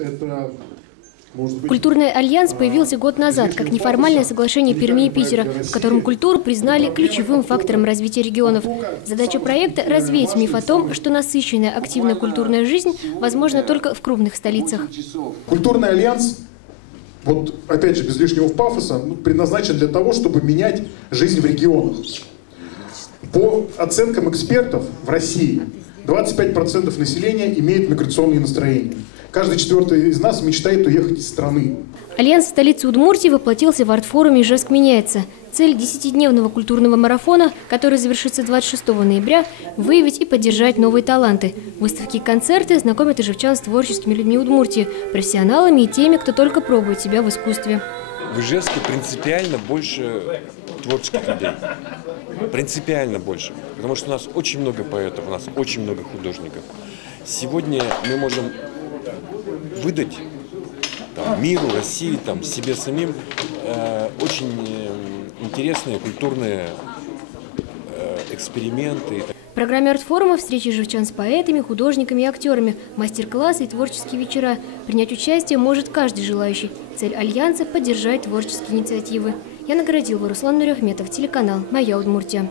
Это, может быть, Культурный альянс появился год назад, как неформальное соглашение Перми и Питера, в котором культуру признали ключевым фактором развития регионов. Задача проекта – развеять миф о том, что насыщенная активная культурная жизнь возможна только в крупных столицах. Культурный альянс, вот опять же без лишнего пафоса, предназначен для того, чтобы менять жизнь в регионах. По оценкам экспертов в России 25% населения имеет миграционные настроения. Каждый четвертый из нас мечтает уехать из страны. Альянс в столице Удмуртии воплотился в арт-форуме «Ижевск меняется». Цель 10-дневного культурного марафона, который завершится 26 ноября, выявить и поддержать новые таланты. Выставки и концерты знакомят ижевчан с творческими людьми Удмуртии, профессионалами и теми, кто только пробует себя в искусстве. В Ижевске принципиально больше творческих людей. Принципиально больше. Потому что у нас очень много поэтов, у нас очень много художников. Сегодня мы можем выдать миру, России, себе самим очень интересные культурные эксперименты. В программе арт-форума встречи ижевчан с поэтами, художниками и актерами, мастер-классы и творческие вечера. Принять участие может каждый желающий. Цель альянса – поддержать творческие инициативы. Яна Городилова, Руслан Нурахметов, телеканал «Моя Удмуртия».